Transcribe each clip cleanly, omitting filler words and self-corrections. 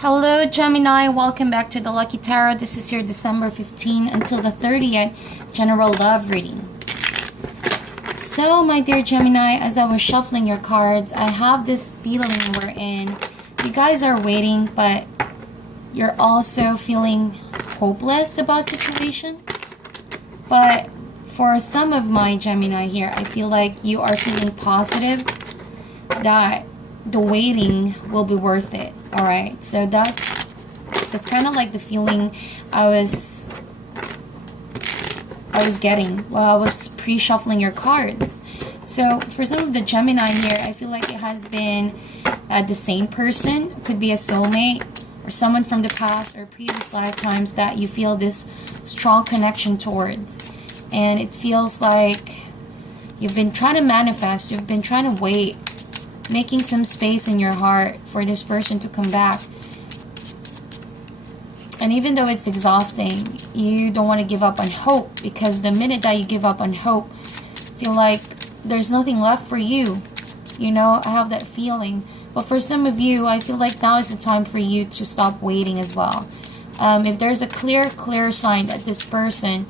Hello Gemini, welcome back to the Lucky Tarot. This is your December 15 until the 30th general love reading. So my dear Gemini, as I was shuffling your cards, I have this feeling wherein you guys are waiting, but you're also feeling hopeless about situation. But for some of my Gemini here, I feel like you are feeling positive that the waiting will be worth it. All right, so that's kind of like the feeling I was getting while I was pre-shuffling your cards. So for some of the Gemini here, I feel like it has been the same person. It could be a soulmate or someone from the past or previous lifetimes that you feel this strong connection towards. And it feels like you've been trying to manifest, you've been trying to wait, making some space in your heart for this person to come back. And even though it's exhausting, you don't want to give up on hope, because the minute that you give up on hope, feel like there's nothing left for you. You know, I have that feeling. But for some of you, I feel like now is the time for you to stop waiting as well. If there's a clear sign that this person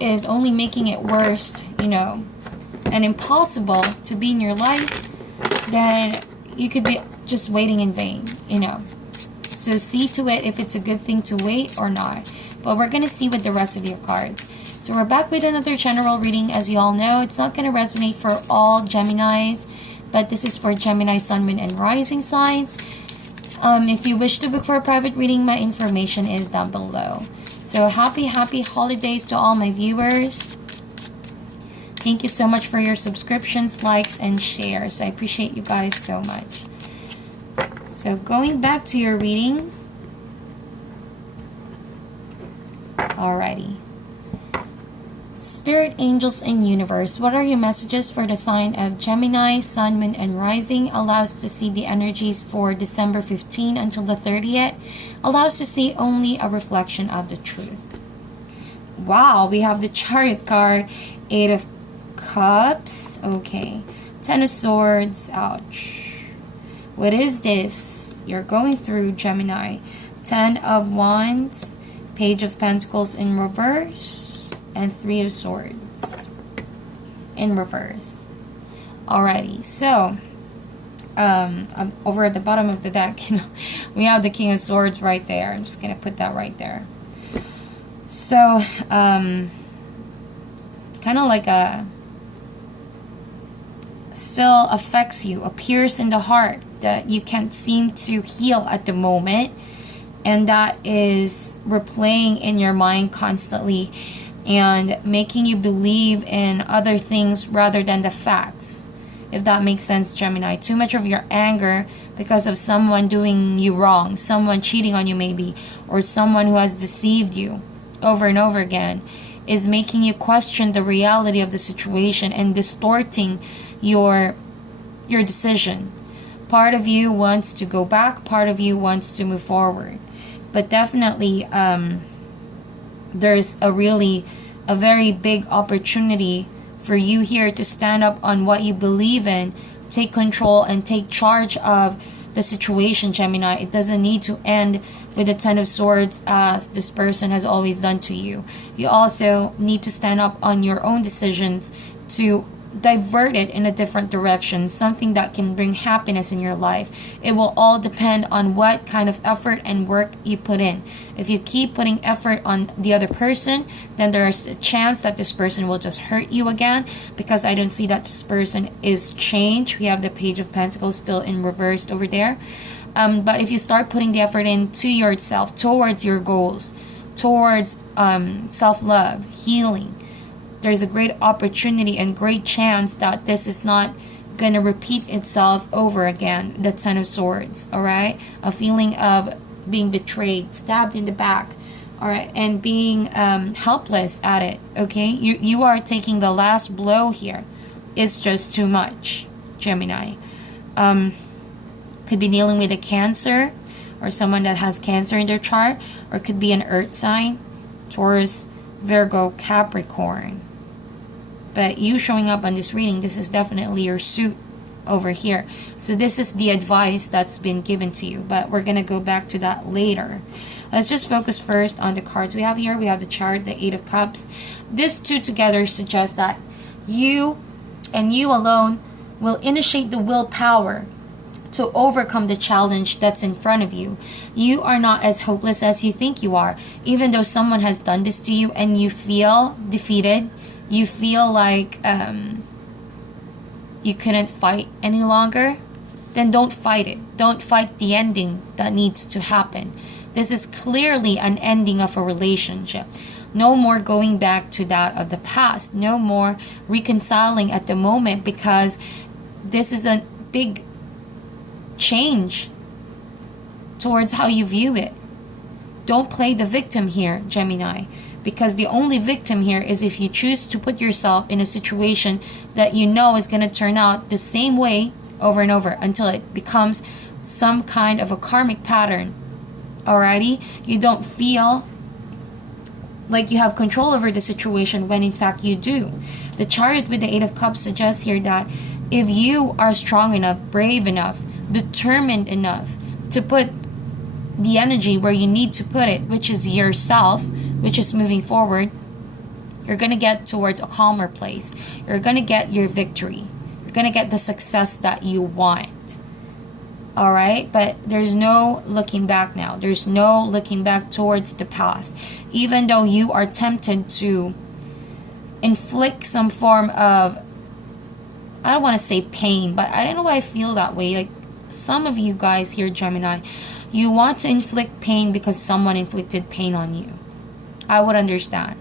is only making it worse, you know, and impossible to be in your life, then you could be just waiting in vain, you know. So see to it if it's a good thing to wait or not. But we're going to see with the rest of your cards. So we're back with another general reading. As you all know, it's not going to resonate for all Geminis, but this is for Gemini, Sun, Moon, and Rising signs. If you wish to book for a private reading, my information is down below. So happy holidays to all my viewers. Thank you so much for your subscriptions, likes, and shares. I appreciate you guys so much. So going back to your reading. Alrighty. Spirit, angels, and universe, what are your messages for the sign of Gemini, Sun, Moon, and Rising? Allows to see the energies for December 15 until the 30th. Allows to see only a reflection of the truth. Wow, we have the Chariot card, 8 of Cups, okay, 10 of Swords, ouch. What is this you're going through, Gemini? 10 of Wands, Page of Pentacles in reverse, and 3 of Swords in reverse. Alrighty, so over at the bottom of the deck, you know, we have the King of Swords right there. I'm just gonna put that right there. So kind of like a still affects you, appears in the heart that you can't seem to heal at the moment, and that is replaying in your mind constantly and making you believe in other things rather than the facts, if that makes sense, Gemini. Too much of your anger because of someone doing you wrong, someone cheating on you maybe, or someone who has deceived you over and over again, is making you question the reality of the situation and distorting your decision. Part of you wants to go back, part of you wants to move forward. But definitely there's a very big opportunity for you here to stand up on what you believe in, take control and take charge of the situation, Gemini. It doesn't need to end with the 10 of Swords as this person has always done to you. You also need to stand up on your own decisions to divert it in a different direction, something that can bring happiness in your life. It will all depend on what kind of effort and work you put in. If you keep putting effort on the other person, then there's a chance that this person will just hurt you again, because I don't see that this person is changed. We have the Page of Pentacles still in reversed over there. But if you start putting the effort into yourself, towards your goals, towards self-love, healing, there's a great opportunity and great chance that this is not going to repeat itself over again. The 10 of Swords, all right? A feeling of being betrayed, stabbed in the back, all right? And being helpless at it, okay? You are taking the last blow here. It's just too much, Gemini. Could be dealing with a Cancer or someone that has Cancer in their chart, or could be an earth sign, Taurus, Virgo, Capricorn. But you showing up on this reading, this is definitely your suit, over here. So this is the advice that's been given to you, but we're gonna go back to that later. Let's just focus first on the cards we have here. We have the Chariot, the Eight of Cups. These two together suggest that you and you alone will initiate the willpower to overcome the challenge that's in front of you. You are not as hopeless as you think you are. Even though someone has done this to you and you feel defeated, you feel like you couldn't fight any longer, then don't fight it. Don't fight the ending that needs to happen. This is clearly an ending of a relationship. No more going back to that of the past. No more reconciling at the moment, because this is a big change towards how you view it. Don't play the victim here, Gemini, because the only victim here is if you choose to put yourself in a situation that you know is going to turn out the same way over and over until it becomes some kind of a karmic pattern. Alrighty? You don't feel like you have control over the situation when in fact you do. The Chariot with the Eight of Cups suggests here that if you are strong enough, brave enough, determined enough to put the energy where you need to put it, which is yourself, which is moving forward, you're going to get towards a calmer place. You're going to get your victory. You're going to get the success that you want. All right? But there's no looking back now. There's no looking back towards the past. Even though you are tempted to inflict some form of, I don't want to say pain, but I don't know why I feel that way. Like, some of you guys here, Gemini, you want to inflict pain because someone inflicted pain on you. I would understand.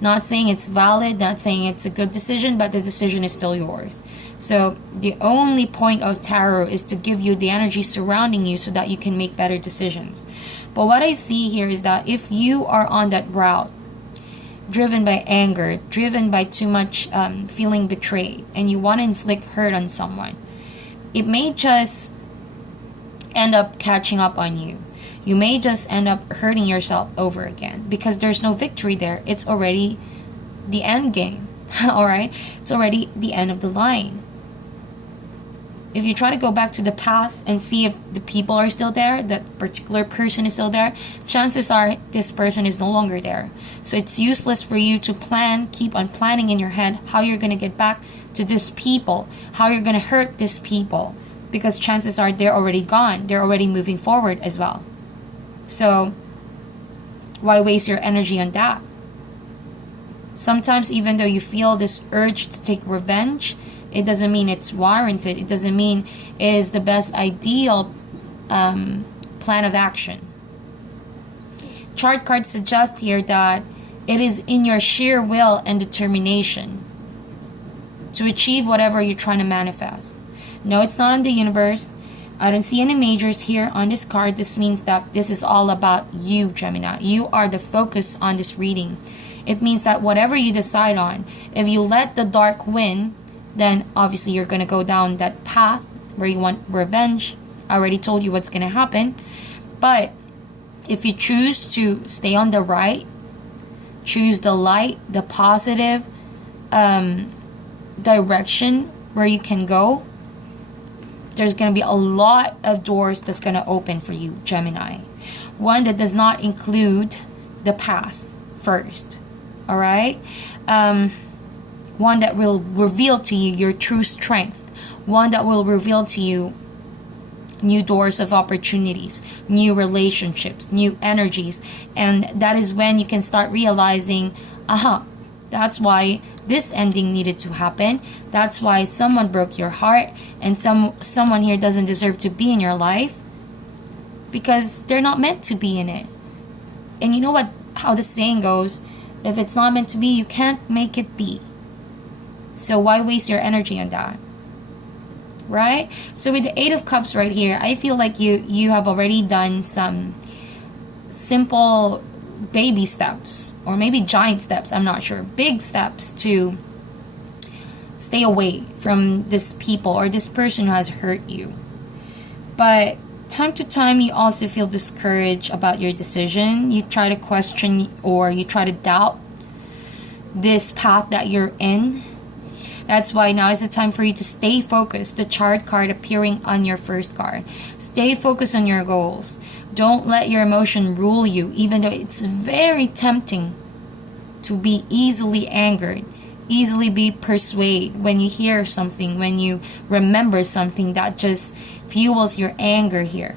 Not saying it's valid, not saying it's a good decision, but the decision is still yours. So the only point of tarot is to give you the energy surrounding you so that you can make better decisions. But what I see here is that if you are on that route, driven by anger, driven by too much feeling betrayed, and you want to inflict hurt on someone, it may just end up catching up on you. You may just end up hurting yourself over again because there's no victory there. It's already the end game. All right? It's already the end of the line. If you try to go back to the past and see if the people are still there, that particular person is still there, chances are this person is no longer there. So it's useless for you to plan, keep on planning in your head how you're going to get back to this people, how you're going to hurt this people, because chances are they're already gone. They're already moving forward as well. So why waste your energy on that? Sometimes even though you feel this urge to take revenge, it doesn't mean it's warranted. It doesn't mean it is the best ideal plan of action. Chart cards suggest here that it is in your sheer will and determination to achieve whatever you're trying to manifest. No, it's not in the universe. I don't see any majors here on this card. This means that this is all about you, Gemini. You are the focus on this reading. It means that whatever you decide on, if you let the dark win, then obviously you're going to go down that path where you want revenge. I already told you what's going to happen. But if you choose to stay on the right, choose the light, the positive direction where you can go, there's going to be a lot of doors that's going to open for you, Gemini. One that does not include the past first. All right? One that will reveal to you your true strength. One that will reveal to you new doors of opportunities, new relationships, new energies. And that is when you can start realizing, that's why this ending needed to happen. That's why someone broke your heart, and someone here doesn't deserve to be in your life because they're not meant to be in it. And you know what? How the saying goes, if it's not meant to be, you can't make it be. So why waste your energy on that? Right? So with the Eight of Cups right here, I feel like you have already done some simple baby steps, or maybe giant steps, I'm not sure, big steps to stay away from this people or this person who has hurt you. But time to time you also feel discouraged about your decision. You try to question or you try to doubt this path that you're in. That's why now is the time for you to stay focused. The Chariot card appearing on your first card. Stay focused on your goals. Don't let your emotion rule you, even though it's very tempting to be easily angered, easily be persuaded when you hear something, when you remember something that just fuels your anger here.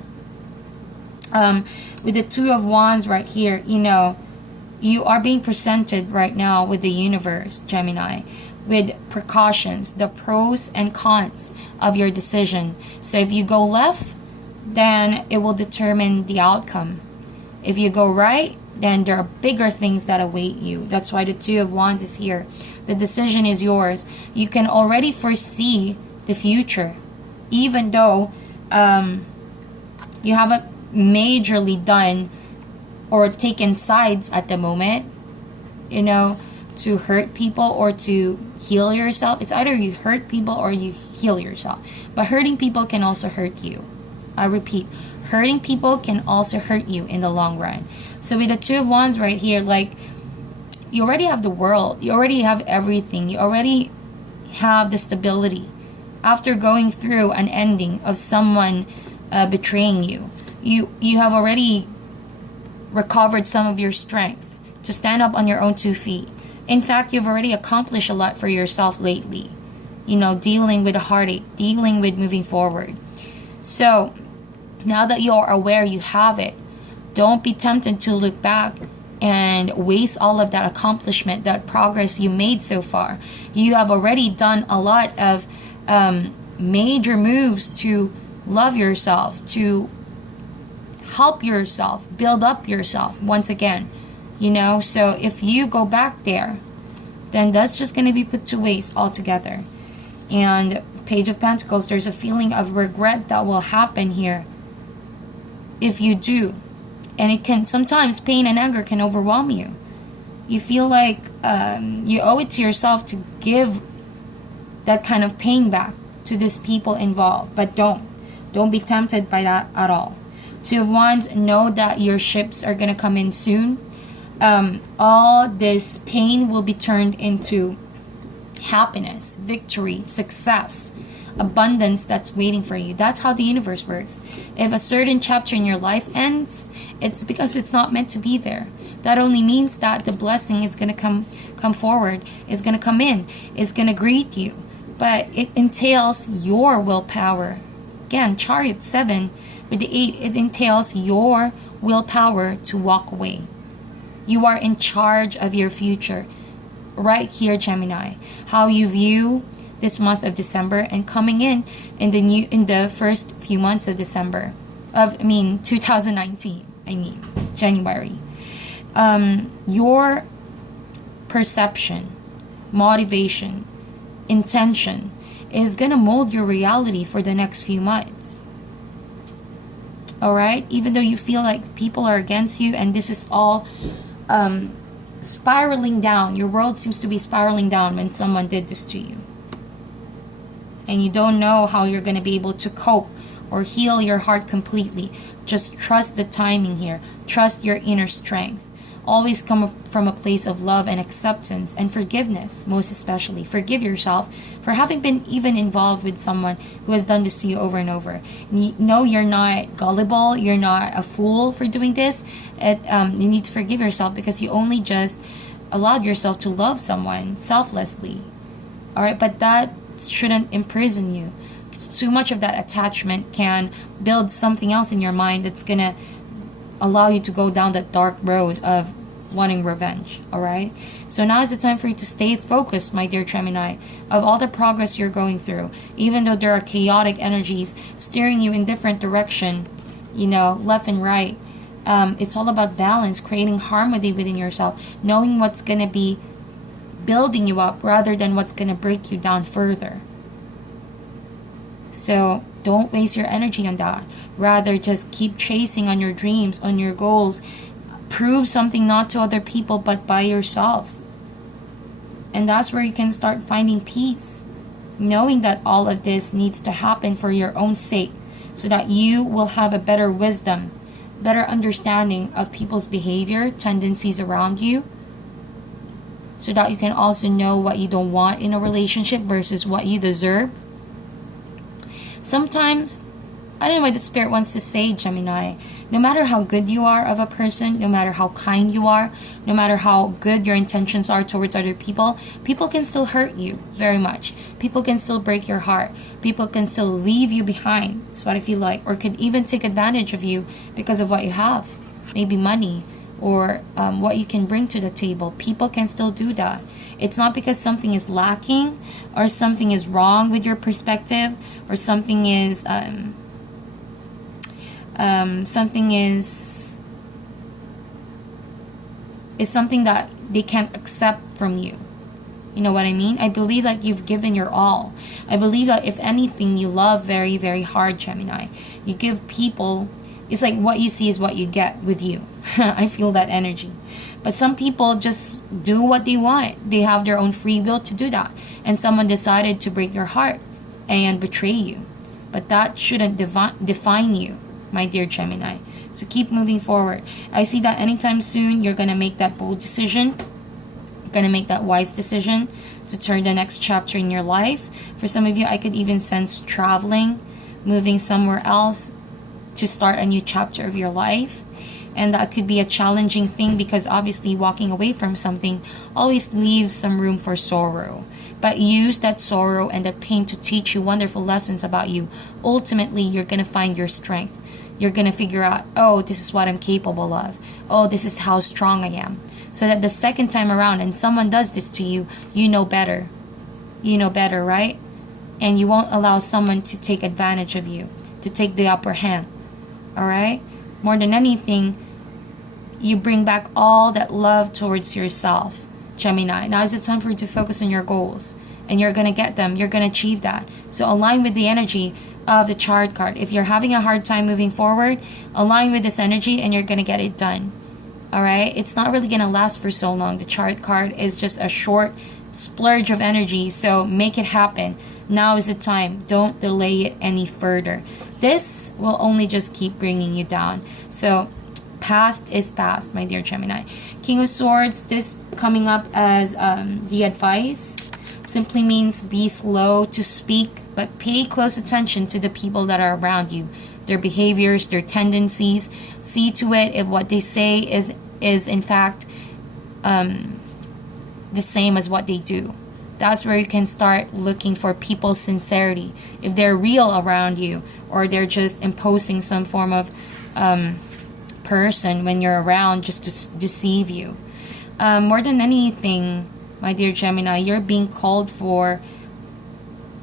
With the Two of Wands right here, you are being presented right now with the universe, Gemini, with precautions, the pros and cons of your decision. So if you go left, then it will determine the outcome. If you go right, then there are bigger things that await you. That's why the Two of Wands is here. The decision is yours. You can already foresee the future, even though you haven't majorly done or taken sides at the moment, to hurt people or to heal yourself. It's either you hurt people or you heal yourself. But hurting people can also hurt you. I repeat, hurting people can also hurt you in the long run. So with the Two of Wands right here, like, you already have the world. You already have everything. You already have the stability. After going through an ending of someone betraying you, you have already recovered some of your strength to stand up on your own 2 feet. In fact, you've already accomplished a lot for yourself lately. Dealing with the heartache, dealing with moving forward. So, now that you are aware you have it, don't be tempted to look back and waste all of that accomplishment, that progress you made so far. You have already done a lot of major moves to love yourself, to help yourself, build up yourself once again. So if you go back there, then that's just going to be put to waste altogether. And Page of Pentacles, there's a feeling of regret that will happen here if you do. And it can, sometimes pain and anger can overwhelm you. You feel like you owe it to yourself to give that kind of pain back to these people involved. But don't be tempted by that at all. Two of Wands, know that your ships are going to come in soon. All this pain will be turned into happiness, victory, success, abundance that's waiting for you. That's how the universe works. If a certain chapter in your life ends, it's because it's not meant to be there. That only means that the blessing is going to come forward, is going to come in, is going to greet you. But it entails your willpower. Again, Chariot 7 with the 8, it entails your willpower to walk away. You are in charge of your future. Right here, Gemini. How you view this month of December and coming in the first few months of December. 2019. January. Your perception, motivation, intention is gonna mold your reality for the next few months. Alright? Even though you feel like people are against you and this is all spiraling down. Your world seems to be spiraling down when someone did this to you. And you don't know how you're going to be able to cope or heal your heart completely. Just trust the timing here. Trust your inner strength. Always come from a place of love and acceptance and forgiveness, most especially. Forgive yourself for having been even involved with someone who has done this to you over and over. No, you're not gullible. You're not a fool for doing this. You need to forgive yourself because you only just allowed yourself to love someone selflessly. Alright, but that shouldn't imprison you. Too much of that attachment can build something else in your mind that's gonna allow you to go down that dark road of wanting revenge. Alright, so now is the time for you to stay focused, my dear Gemini, of all the progress you're going through. Even though there are chaotic energies steering you in different direction, left and right, it's all about balance, creating harmony within yourself, knowing what's gonna be building you up rather than what's gonna break you down further. So don't waste your energy on that. Rather, just keep chasing on your dreams, on your goals. Prove something not to other people but by yourself. And that's where you can start finding peace. Knowing that all of this needs to happen for your own sake, so that you will have a better wisdom, better understanding of people's behavior, tendencies around you. so that you can also know what you don't want in a relationship versus what you deserve. Sometimes, I don't know what the Spirit wants to say, Gemini. No matter how good you are of a person, no matter how kind you are, no matter how good your intentions are towards other people, people can still hurt you very much. People can still break your heart. People can still leave you behind. That's what I feel like. Or could even take advantage of you because of what you have. Maybe money or what you can bring to the table. People can still do that. It's not because something is lacking or something is wrong with your perspective or something is something that they can't accept from you. You know what I mean? I believe that you've given your all. I believe that if anything, you love very, very hard, Gemini. You give people, it's like what you see is what you get with you. I feel that energy. But some people just do what they want. They have their own free will to do that. And someone decided to break your heart and betray you. But that shouldn't define you, my dear Gemini. So keep moving forward. I see that anytime soon you're going to make that bold decision. You're going to make that wise decision to turn the next chapter in your life. For some of you, I could even sense traveling, moving somewhere else to start a new chapter of your life. And that could be a challenging thing because obviously walking away from something always leaves some room for sorrow. But use that sorrow and that pain to teach you wonderful lessons about you. Ultimately, you're going to find your strength. You're going to figure out, oh, this is what I'm capable of. Oh, this is how strong I am. So that the second time around and someone does this to you, you know better. You know better, right? And you won't allow someone to take advantage of you, to take the upper hand. All right? More than anything, you bring back all that love towards yourself, Gemini. Now is the time for you to focus on your goals. And you're going to get them. You're going to achieve that. So align with the energy of the Chariot card. If you're having a hard time moving forward, align with this energy and you're going to get it done. Alright? It's not really going to last for so long. The Chariot card is just a short splurge of energy. So make it happen. Now is the time. Don't delay it any further. This will only just keep bringing you down. So past is past, my dear Gemini. King of Swords, this coming up as the advice, simply means be slow to speak, but pay close attention to the people that are around you, their behaviors, their tendencies. See to it if what they say is in fact the same as what they do. That's where you can start looking for people's sincerity. If they're real around you or they're just imposing some form of person when you're around just to deceive you. More than anything, my dear Gemini, you're being called for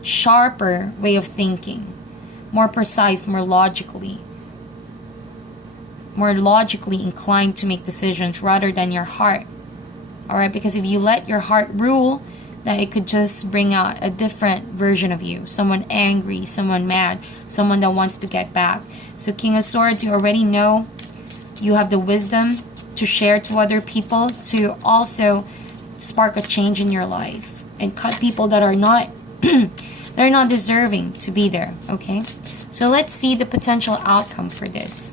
sharper way of thinking, more precise, more logically inclined to make decisions rather than your heart. Alright, because if you let your heart rule, then it could just bring out a different version of you. Someone angry, someone mad, someone that wants to get back. So King of Swords, you already know you have the wisdom to share to other people to also spark a change in your life and cut people that are not they're not deserving to be there. Okay, so let's see the potential outcome for this.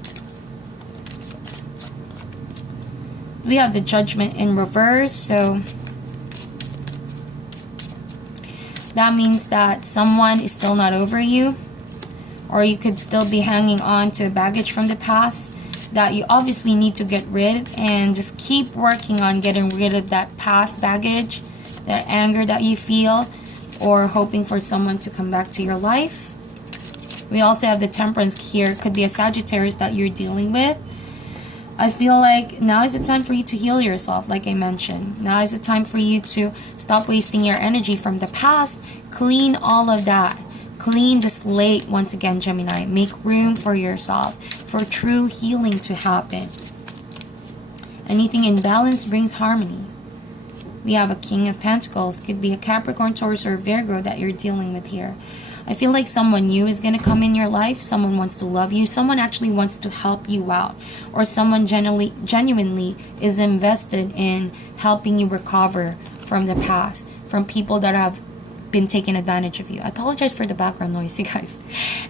We have the Judgment in reverse, so that means that someone is still not over you, or you could still be hanging on to baggage from the past that you obviously need to get rid, and just keep working on getting rid of that past baggage, that anger that you feel, or hoping for someone to come back to your life. We also have the Temperance here. Could be a Sagittarius that you're dealing with. I feel like now is the time for you to heal yourself, like I mentioned. Now is the time for you to stop wasting your energy from the past. Clean all of that. Clean the slate once again, Gemini. Make room for yourself, for true healing to happen. Anything in balance brings harmony. We have a King of Pentacles. Could be a Capricorn, Taurus, or Virgo that you're dealing with here. I feel like someone new is going to come in your life. Someone wants to love you. Someone actually wants to help you out. Or someone genuinely is invested in helping you recover from the past. From people that have been taking advantage of you. I apologize for the background noise, you guys.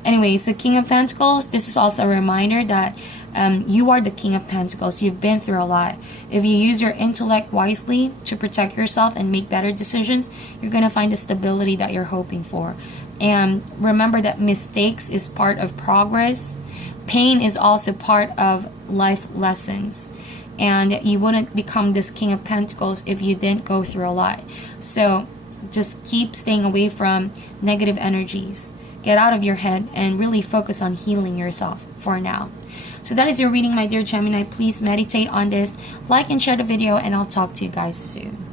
Anyway, so King of Pentacles, this is also a reminder that you are the King of Pentacles. You've been through a lot. If you use your intellect wisely to protect yourself and make better decisions, you're going to find the stability that you're hoping for. And remember that mistakes is part of progress. Pain is also part of life lessons. And you wouldn't become this King of Pentacles if you didn't go through a lot. So just keep staying away from negative energies. Get out of your head and really focus on healing yourself for now. So that is your reading, my dear Gemini. Please meditate on this, like and share the video, and I'll talk to you guys soon.